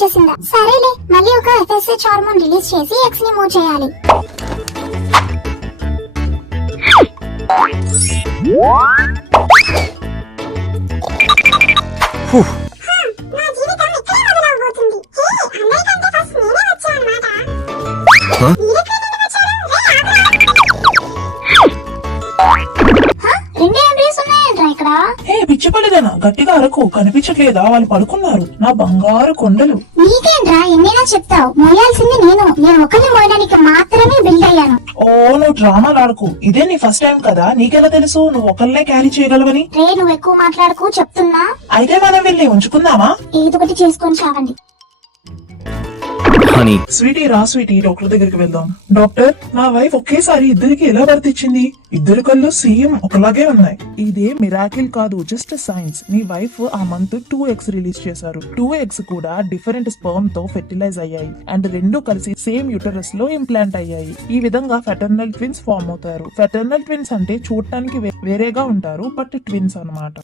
వచ్చేసిందా? సరేలే, మళ్ళీ ఒక FSH హార్మోన్ రిలీజ్ చేసి ఎగ్స్ ని మూవ్ చేయాలి. పిచ్చిపల్లిదేనా? గట్టిగా అరకు, కనిపించట్లేదా? వాళ్ళు పడుకున్నారు. నా బంగారు కొండలు. నీకేంట్రా ఎన్నైనా చెప్తావు? మోయాల్సింది నేను ఒకరిని మోయడానికి మాత్రమే బిల్డ్ అయ్యాను. ఓ, నువ్వు డ్రామాలు ఆడుకు. ఇదే నీ ఫస్ట్ టైం కదా, నీకెలా తెలుసు నువ్వు ఒకళ్ళనే క్యారీ చేయగలవని? రే, నువ్వు ఎక్కువ మాట్లాడుకు చెప్తున్నా. అయితే మనం వెళ్ళి ఉంచుకుందామా? ఏదో ఒకటి చేసుకొని చావండి. స్వీటీ రా స్వీటీ, డాక్టర్ దగ్గరికి వెళ్దాం. డాక్టర్, నా వైఫ్ ఒకేసారి ఇద్దరికి ఎలా వర్తిచ్చింది? ఇద్దరు కళ్ళు సేమ్ ఒకలాగే ఉన్నాయి. ఇదే మిరాకిల్ కాదు, జస్ట్ సైన్స్. నీ వైఫ్ ఆ మంత్ 2 eggs రిలీజ్ చేశారు. 2 eggs కూడా డిఫరెంట్ స్పర్మ్ తో ఫెర్టిలైజ్ అయ్యాయి అండ్ రెండు కలిసి సేమ్ యూటరస్ లో ఇంప్లాంట్ అయ్యాయి. ఈ విధంగా ఫెటర్నల్ ట్విన్స్ ఫార్మ్ అవుతారు. ఫెటర్నల్ ట్విన్స్ అంటే చూడటానికి వేరేగా ఉంటారు, బట్ ట్విన్స్ అన్నమాట.